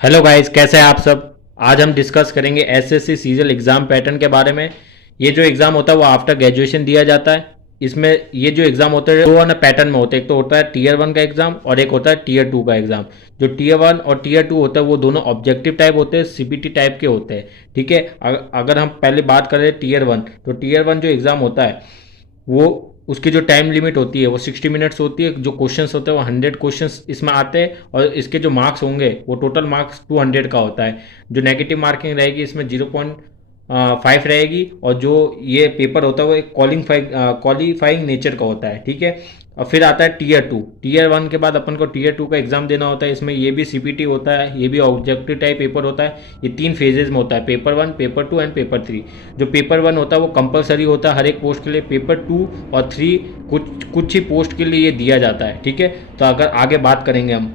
Hello guys, कैसे हैं आप सब। आज हम डिस्कस करेंगे एसएससी सीजल एग्ज़ाम पैटर्न के बारे में। ये जो एग्ज़ाम होता है वो आफ्टर ग्रेजुएशन दिया जाता है। इसमें ये जो एग्ज़ाम होता है दो पैटर्न में होते हैं। एक तो होता है टीयर वन का एग्ज़ाम और एक होता है टीयर टू का एग्ज़ाम। जो टीयर वन और टीयर टू होता है वो दोनों ऑब्जेक्टिव टाइप होते हैं, सीबीटी टाइप के होते हैं। ठीक है। अगर हम पहले बात करें टीयर वन, तो टीयर वन जो एग्ज़ाम होता है वो उसकी जो टाइम लिमिट होती है वो 60 मिनट्स होती है। जो क्वेश्चंस होते हैं वो 100 क्वेश्चंस इसमें आते हैं और इसके जो मार्क्स होंगे वो टोटल मार्क्स 200 का होता है। जो नेगेटिव मार्किंग रहेगी इसमें 0.5 रहेगी। और जो ये पेपर होता है वो एक क्वालिफाइंग नेचर का होता है। ठीक है। और फिर आता है टीयर टू। टीयर वन के बाद अपन को टीयर टू का एग्जाम देना होता है। इसमें ये भी सीपीटी होता है, ये भी ऑब्जेक्टिव टाइप पेपर होता है। ये 3 फेजेज में होता है, paper one, paper two and paper three. जो पेपर वन होता है वो कंपलसरी होता है हर एक पोस्ट के लिए। पेपर टू और थ्री कुछ कुछ ही पोस्ट के लिए ये दिया जाता है। ठीक है। तो अगर आगे बात करेंगे हम,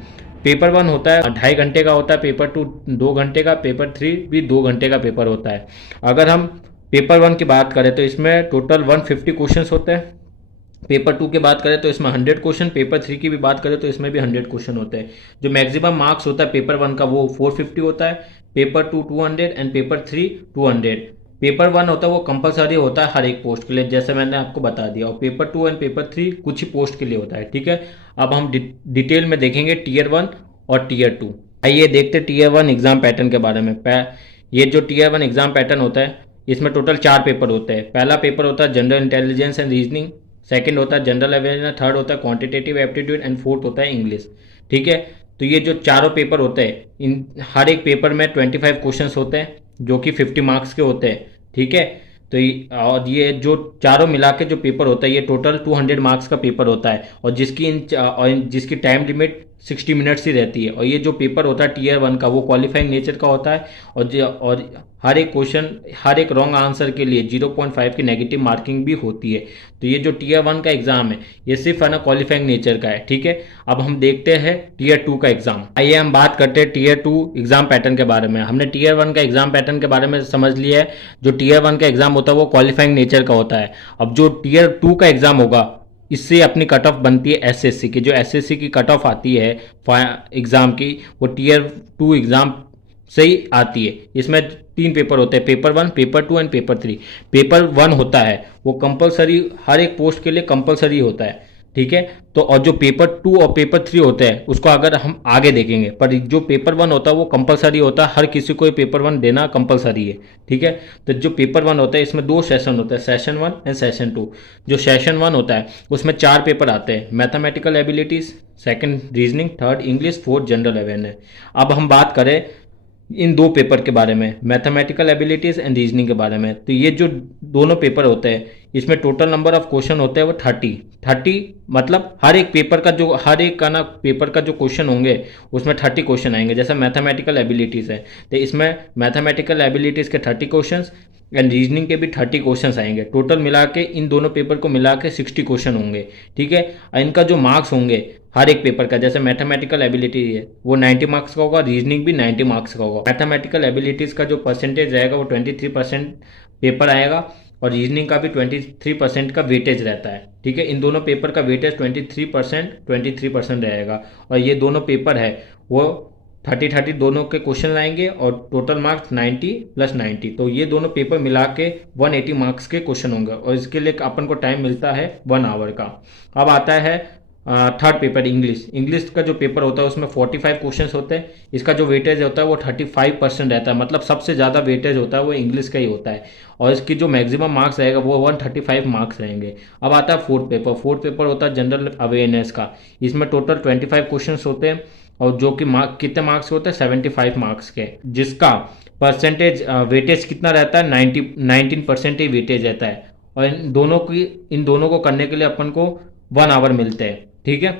पेपर वन होता है 2.5 घंटे का होता है, पेपर टू 2 घंटे का, पेपर थ्री भी 2 घंटे का पेपर होता है। अगर हम पेपर वन की बात करें तो इसमें टोटल 150 क्वेश्चंस होते हैं। पेपर टू की बात करें तो इसमें 100 क्वेश्चन, पेपर थ्री की भी बात करें तो इसमें भी 100 क्वेश्चन होते हैं। जो मैक्सिमम मार्क्स होता है पेपर वन का वो 450 होता है, paper two 200 and paper three 200। Paper one होता है वो कंपलसरी होता है हर एक पोस्ट के लिए, जैसे मैंने आपको बता दिया। और paper two and paper three कुछ ही पोस्ट के लिए होता है। ठीक है। अब हम डिटेल में देखेंगे टीयर वन और टीयर टू। आइए देखते टीयर वन एग्जाम पैटर्न के बारे में। ये जो टीयर वन एग्जाम पैटर्न होता है इसमें टोटल 4 पेपर होते हैं। पहला पेपर होता है general intelligence and reasoning, second होता है जनरल अवेयरनेस, थर्ड होता है क्वांटिटेटिव एप्टीट्यूड एंड फोर्थ होता है इंग्लिश। ठीक है। तो ये जो चारों पेपर होते हैं इन हर एक पेपर में 25 क्वेश्चंस होते हैं जो कि 50 मार्क्स के होते हैं। ठीक है। तो और ये जो चारों मिला के जो पेपर होता है ये टोटल 200 मार्क्स का पेपर होता है। और जिसकी टाइम लिमिट 60 मिनट्स ही रहती है। और ये जो पेपर होता है टीयर वन का वो क्वालिफाइंग नेचर का होता है। और हर एक क्वेश्चन, हर एक रॉन्ग आंसर के लिए 0.5 की नेगेटिव मार्किंग भी होती है। तो ये जो टीयर वन का एग्जाम है ये सिर्फ है ना क्वालिफाइंग नेचर का है। ठीक है। अब हम देखते हैं टीयर टू का एग्जाम। आइए हम बात करते हैं टीयर टू एग्जाम पैटर्न के बारे में। हमने टीयर वन का एग्जाम पैटर्न के बारे में समझ लिया है। जो टीयर वन का एग्जाम होता है वो क्वालिफाइंग नेचर का होता है। अब जो टीयर टू का एग्जाम होगा इससे अपनी कट ऑफ बनती है एसएससी की। जो एसएससी की कट ऑफ आती है एग्जाम की वो टीयर टू एग्जाम से ही आती है। इसमें 3 पेपर होते हैं, paper one, paper two and paper three. Paper one होता है वो कंपलसरी हर एक पोस्ट के लिए कंपलसरी होता है। ठीक है। तो और जो पेपर टू और पेपर थ्री होते हैं उसको अगर हम आगे देखेंगे, पर जो पेपर वन होता है वो कंपलसरी होता है, हर किसी को पेपर वन देना कंपलसरी है। ठीक है। तो जो पेपर वन होता है इसमें 2 सेशन होते हैं, session one and session two. जो सेशन वन होता है उसमें 4 पेपर आते हैं, mathematical abilities, second reasoning, third English, fourth general awareness. अब हम बात करें इन 2 पेपर के बारे में, मैथमेटिकल एबिलिटीज एंड रीजनिंग के बारे में। तो ये जो दोनों पेपर होते हैं इसमें टोटल नंबर ऑफ क्वेश्चन होते हैं वो 30 मतलब हर एक का ना पेपर का जो क्वेश्चन होंगे उसमें 30 क्वेश्चन आएंगे। जैसे मैथमेटिकल एबिलिटीज है तो इसमें मैथमेटिकल एबिलिटीज के 30 क्वेश्चन एंड रीजनिंग के भी 30 क्वेश्चन आएंगे। टोटल मिला के इन दोनों पेपर को मिला के 60 क्वेश्चन होंगे। ठीक है। इनका जो मार्क्स होंगे हर एक पेपर का, जैसे मैथमेटिकल एबिलिटी है वो 90 मार्क्स का होगा, रीजनिंग भी 90 मार्क्स का होगा। मैथमेटिकल एबिलिटीज का जो परसेंटेज रहेगा वो 23% पेपर आएगा और रीजनिंग का भी 23% का वेटेज रहता है। ठीक है। इन दोनों पेपर का वेटेज 23% रहेगा। और ये दोनों पेपर है वो 30 दोनों के क्वेश्चन आएंगे और टोटल मार्क्स 90 प्लस 90। तो ये दोनों पेपर मिला के 180 मार्क्स के क्वेश्चन होंगे और इसके लिए अपन को टाइम मिलता है 1 आवर का। अब आता है थर्ड पेपर इंग्लिश। इंग्लिश का जो पेपर होता है उसमें 45 क्वेश्चन होते हैं। इसका जो वेटेज होता है वो 35% रहता है, मतलब सबसे ज़्यादा वेटेज होता है वो इंग्लिश का ही होता है। और इसकी जो मैक्सिमम मार्क्स रहेगा वो 135 मार्क्स रहेंगे। अब आता है फोर्थ पेपर। फोर्थ पेपर होता है जनरल अवेयरनेस का। इसमें टोटल 25 क्वेश्चन होते हैं और जो कि कितने मार्क्स के होते हैं 75 मार्क्स के, जिसका परसेंटेज वेटेज कितना रहता है 19% ही वेटेज रहता है। और इन दोनों को करने के लिए अपन को 1 आवर मिलते हैं। ठीक है।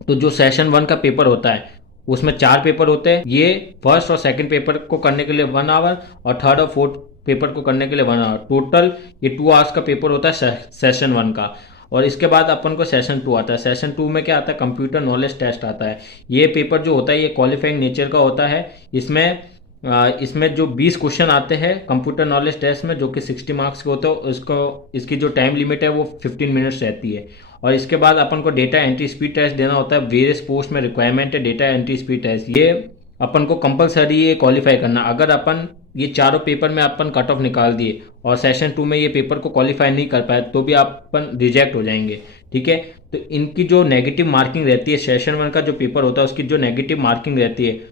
तो जो सेशन वन का पेपर होता है उसमें 4 पेपर होते हैं। ये फर्स्ट और सेकंड पेपर को करने के लिए 1 आवर और थर्ड और फोर्थ पेपर को करने के लिए 1 आवर। टोटल ये 2 आवर्स का पेपर होता है सेशन वन का। और इसके बाद अपन को सेशन टू आता है। सेशन टू में क्या आता है, कंप्यूटर नॉलेज टेस्ट आता है। ये पेपर जो होता है ये क्वालिफाइंग नेचर का होता है। इसमें जो 20 क्वेश्चन आते हैं कंप्यूटर नॉलेज टेस्ट में जो कि 60 मार्क्स के होते हैं, इसकी जो टाइम लिमिट है वो 15 मिनट्स रहती है। और इसके बाद अपन को डेटा एंट्री स्पीड टेस्ट देना होता है। वेरियस पोस्ट में रिक्वायरमेंट है डेटा एंट्री स्पीड टेस्ट। ये अपन को कंपलसरी ये क्वालिफाई करना। अगर अपन ये चारों पेपर में अपन कट ऑफ निकाल दिए और सेशन 2 में ये पेपर को क्वालिफाई नहीं कर पाए तो भी अपन रिजेक्ट हो जाएंगे। ठीक है, तो इनकी जो नेगेटिव मार्किंग रहती है, सेशन 1 का जो पेपर होता है उसकी जो नेगेटिव मार्किंग रहती है,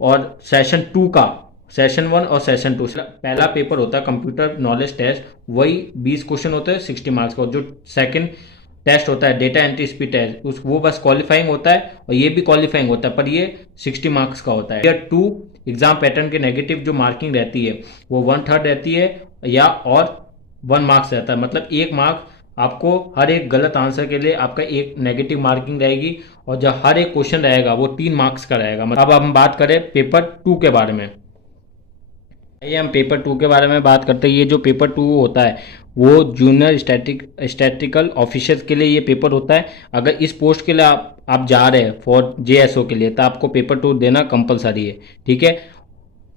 और सेशन 2 का, सेशन 1 और सेशन 2 पहला पेपर होता है कंप्यूटर नॉलेज टेस्ट, वही 20 क्वेश्चन होते हैं 60 मार्क्स का। और जो सेकंड टेस्ट होता है डेटा एंट्री स्पीड टेस्ट, उस वो बस क्वालिफाइंग होता है, और ये भी क्वालिफाइंग होता है, पर ये 60 मार्क्स का होता है। ईयर 2 एग्जाम पैटर्न के नेगेटिव जो मार्किंग रहती है वो 1/3 रहती है, या और 1 मार्क्स रहता है, मतलब 1 मार्क आपको हर एक गलत आंसर के लिए आपका एक नेगेटिव मार्किंग रहेगी, और जो हर एक क्वेश्चन रहेगा वो 3 मार्क्स का रहेगा। अब हम बात करें पेपर 2 के बारे में। आइए हम पेपर 2 के बारे में बात करते हैं। ये जो पेपर 2 होता है वो जूनियर स्टैटिकल ऑफिसर्स के लिए ये पेपर होता है। अगर इस पोस्ट के लिए आप जा रहे हैं फॉर जेएसओ के लिए, तो आपको पेपर 2 देना कंपलसरी है। ठीक है,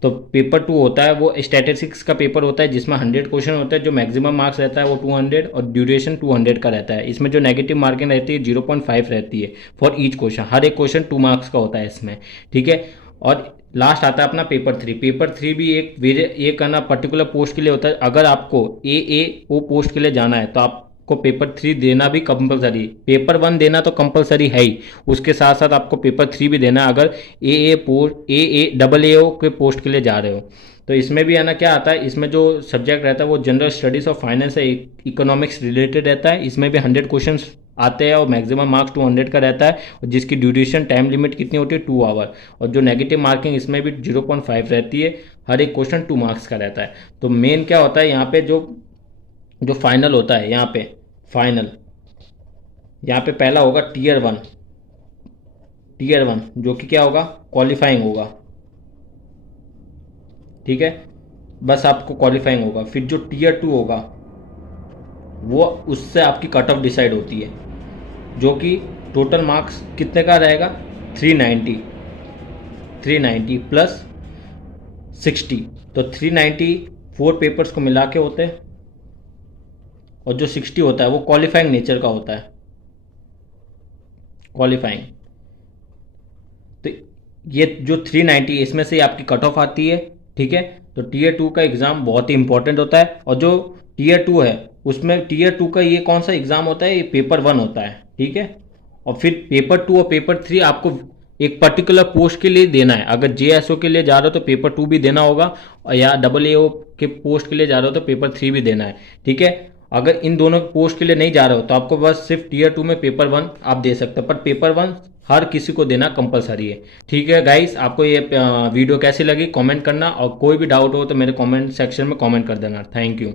तो पेपर 2 होता है वो स्टैटिस्टिक्स का पेपर होता है, जिसमें 100 क्वेश्चन होता है। जो मैक्सिमम मार्क्स रहता है वो 200 और ड्यूरेशन 200 का रहता है। इसमें जो नेगेटिव मार्किंग रहती है 0.5 रहती है फॉर ईच क्वेश्चन। हर एक क्वेश्चन 2 मार्क्स का होता है इसमें। ठीक है, और लास्ट आता है अपना पेपर 3। पेपर 3 भी एक करना पर्टिकुलर पोस्ट के लिए होता है। अगर आपको AAO पोस्ट के लिए जाना है तो आपको पेपर 3 देना भी कंपलसरी। पेपर 1 देना तो कंपलसरी है ही, उसके साथ साथ आपको पेपर 3 भी देना है अगर AAO के पोस्ट के लिए जा रहे हो। तो इसमें भी है ना, क्या आता है, इसमें जो सब्जेक्ट रहता है वो जनरल स्टडीज और फाइनेंस है, इकोनॉमिक्स रिलेटेड रहता है। इसमें भी 100 क्वेश्चन आते हैं और मैक्सिमम मार्क्स 200 का रहता है, और जिसकी ड्यूरेशन टाइम लिमिट कितनी होती है 2 आवर। और जो नेगेटिव मार्किंग इसमें भी 0.5 रहती है, हर एक क्वेश्चन 2 मार्क्स का रहता है। तो मेन क्या होता है यहाँ पे, जो फाइनल होता है, यहाँ पे फाइनल, यहाँ पे पहला होगा टीयर 1। टीयर 1 जो कि क्या होगा, क्वालिफाइंग होगा। ठीक है, बस आपको क्वालिफाइंग होगा। फिर जो टीयर 2 होगा वो उससे आपकी कट ऑफ डिसाइड होती है, जो कि टोटल मार्क्स कितने का रहेगा, 390 प्लस 60। तो 390 4 पेपर्स को मिला के होते हैं, और जो 60 होता है वो क्वालिफाइंग नेचर का होता है, क्वालिफाइंग। तो ये जो 390 इसमें से आपकी कट ऑफ आती है। ठीक है, तो टीयर 2 का एग्ज़ाम बहुत ही इंपॉर्टेंट होता है। और जो टीयर 2 है उसमें टीयर 2 का ये कौन सा एग्ज़ाम होता है, ये पेपर 1 होता है। ठीक है, और फिर पेपर 2 और पेपर 3 आपको एक पर्टिकुलर पोस्ट के लिए देना है। अगर जेएसओ के लिए जा रहे हो तो पेपर 2 भी देना होगा, और या AAO के पोस्ट के लिए जा रहे हो तो पेपर 3 भी देना है। ठीक है, अगर इन दोनों पोस्ट के लिए नहीं जा रहे हो तो आपको बस सिर्फ टीयर 2 में पेपर 1 आप दे सकते हो, पर पेपर 1 हर किसी को देना कंपलसरी है। ठीक है गाइस, आपको ये वीडियो कैसी लगी कमेंट करना, और कोई भी डाउट हो तो मेरे कमेंट सेक्शन में कमेंट कर देना। Thank you.